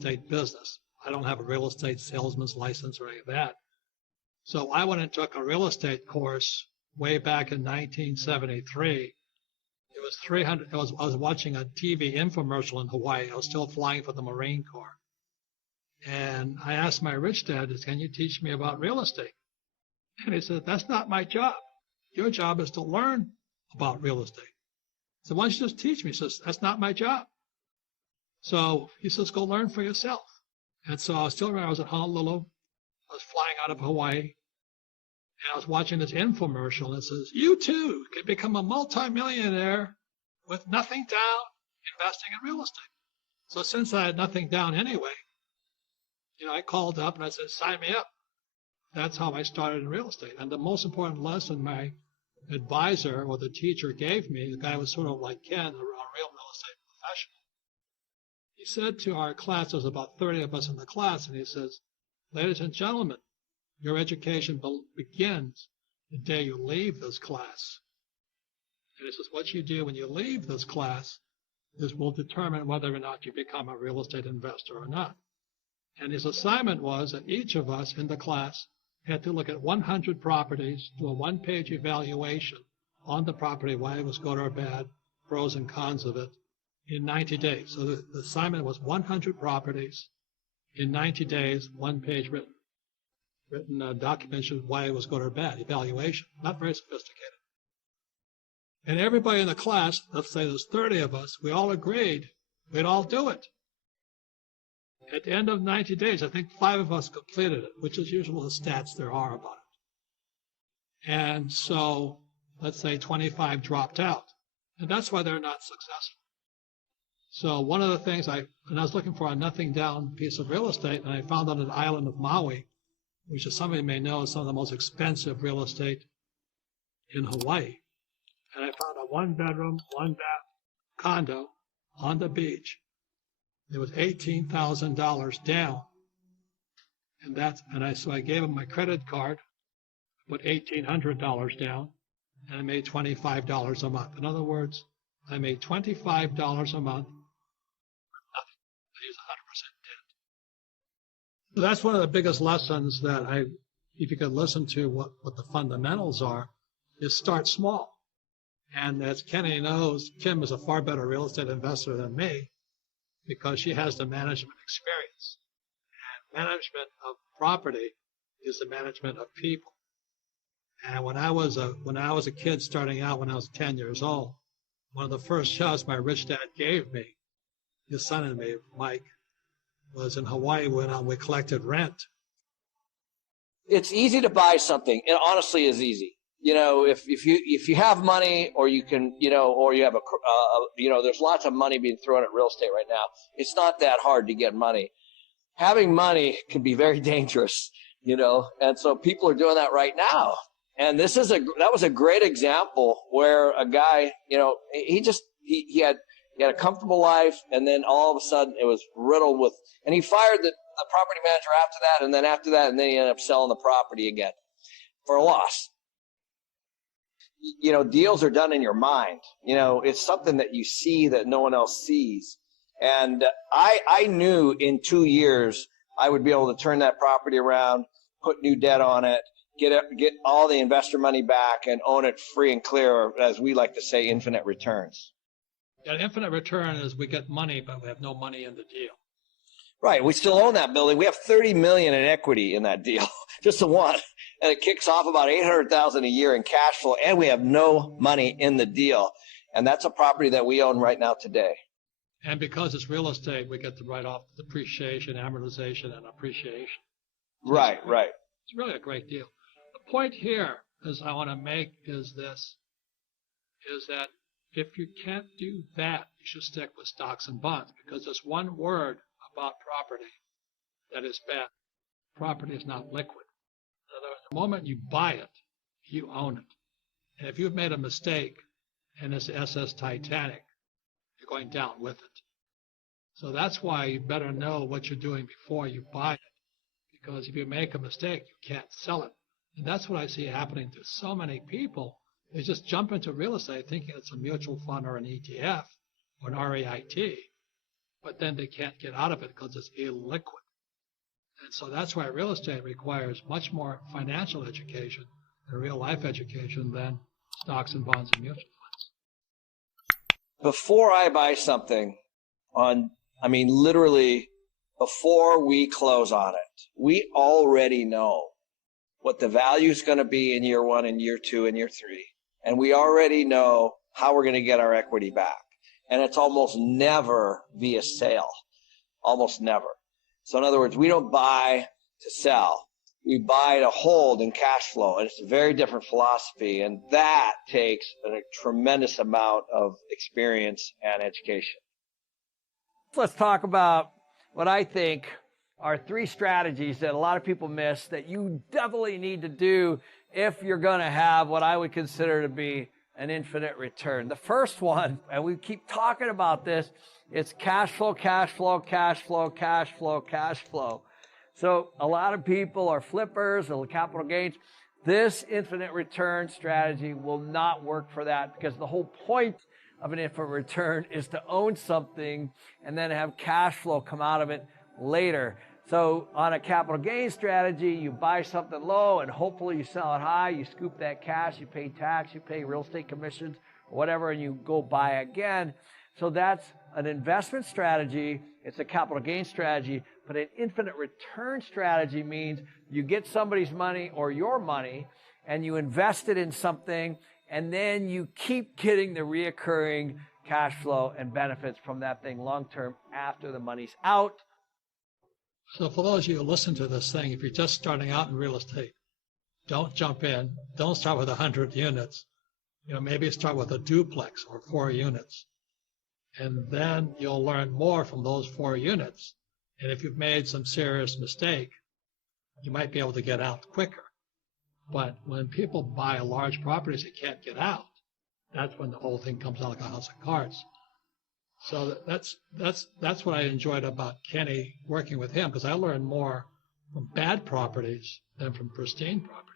estate business. I don't have a real estate salesman's license or any of that. So I went and took a real estate course way back in 1973. It was 300. I was watching a TV infomercial in Hawaii. I was still flying for the Marine Corps. And I asked my rich dad, can you teach me about real estate? And he said, that's not my job. Your job is to learn about real estate. So why don't you just teach me? He says, that's not my job. So he says, go learn for yourself. And so I was still around. I was at Honolulu. I was flying out of Hawaii. And I was watching this infomercial. And it says, you too can become a multimillionaire with nothing down investing in real estate. So since I had nothing down anyway, I called up and I said, sign me up. That's how I started in real estate. And the most important lesson my advisor or the teacher gave me, the guy was sort of like Ken, a real estate professional. He said to our class, there's about 30 of us in the class, and he says, ladies and gentlemen, your education begins the day you leave this class. And he says, what you do when you leave this class will determine whether or not you become a real estate investor or not. And his assignment was that each of us in the class had to look at 100 properties, do a one-page evaluation on the property, why it was good or bad, pros and cons of it, in 90 days. So the assignment was 100 properties in 90 days, one-page written documentation why it was good or bad, evaluation. Not very sophisticated. And everybody in the class, let's say there's 30 of us, we all agreed we'd all do it. At the end of 90 days, I think 5 of us completed it, which is usually the stats there are about it. And so, let's say 25 dropped out. And that's why they're not successful. So one of the things I was looking for a nothing down piece of real estate, and I found on an island of Maui, which as somebody may know is some of the most expensive real estate in Hawaii. And I found a 1-bedroom, 1-bath condo on the beach. It was $18,000 down. So I gave him my credit card, put $1,800 down, and I made $25 a month. In other words, I made $25 a month. I use 100% debt. So that's one of the biggest lessons that if you could listen to what the fundamentals are, is start small. And as Kenny knows, Kim is a far better real estate investor than me because she has the management experience. And management of property is the management of people. And when I was a kid starting out, when I was 10 years old, one of the first jobs my rich dad gave me, his son and me, Mike, was in Hawaii when we collected rent. It's easy to buy something. It honestly is easy. If you have money, or you can, or you have there's lots of money being thrown at real estate right now. It's not that hard to get money. Having money can be very dangerous, and so people are doing that right now. And that was a great example where a guy, he had a comfortable life, and then all of a sudden it was riddled with, and he fired the property manager after that, and then he ended up selling the property again for a loss. Deals are done in your mind. It's something that you see that no one else sees. And I knew in 2 years I would be able to turn that property around, put new debt on it, get all the investor money back, and own it free and clear, or as we like to say, infinite returns. Yeah, infinite return is we get money, but we have no money in the deal. Right. We still own that building. We have $30 million in equity in that deal, just the one. And it kicks off about $800,000 a year in cash flow, and we have no money in the deal. And that's a property that we own right now today. And because it's real estate, we get to write off depreciation, amortization, and appreciation. So right. It's really a great deal. The point here is I want to make is that if you can't do that, you should stick with stocks and bonds, because there's one word about property that is bad. Property is not liquid. In other words, the moment you buy it, you own it. And if you've made a mistake and it's SS Titanic, you're going down with it. So that's why you better know what you're doing before you buy it. Because if you make a mistake, you can't sell it. And that's what I see happening to so many people. They just jump into real estate thinking it's a mutual fund or an ETF or an REIT. but then they can't get out of it because it's illiquid. And so that's why real estate requires much more financial education and real life education than stocks and bonds and mutual funds. Before I buy something literally before we close on it, we already know what the value is going to be in year 1 and year 2 and year 3. And we already know how we're going to get our equity back. And it's almost never via sale. Almost never. So in other words, we don't buy to sell. We buy to hold in cash flow. And it's a very different philosophy. And that takes a tremendous amount of experience and education. Let's talk about what I think are 3 strategies that a lot of people miss that you definitely need to do if you're going to have what I would consider to be an infinite return. The first one, and we keep talking about this, it's cash flow, cash flow, cash flow, cash flow, cash flow. So a lot of people are flippers or capital gains. This infinite return strategy will not work for that, because the whole point of an infinite return is to own something and then have cash flow come out of it later. So on a capital gain strategy, you buy something low and hopefully you sell it high, you scoop that cash, you pay tax, you pay real estate commissions or whatever, and you go buy again. So that's an investment strategy. It's a capital gain strategy. But an infinite return strategy means you get somebody's money or your money and you invest it in something, and then you keep getting the reoccurring cash flow and benefits from that thing long term after the money's out. So for those of you who listen to this thing, if you're just starting out in real estate, don't jump in. Don't start with 100 units. Maybe start with a duplex or 4 units. And then you'll learn more from those 4 units. And if you've made some serious mistake, you might be able to get out quicker. But when people buy large properties and can't get out, that's when the whole thing comes out like a house of cards. So that's what I enjoyed about Kenny, working with him, because I learned more from bad properties than from pristine properties.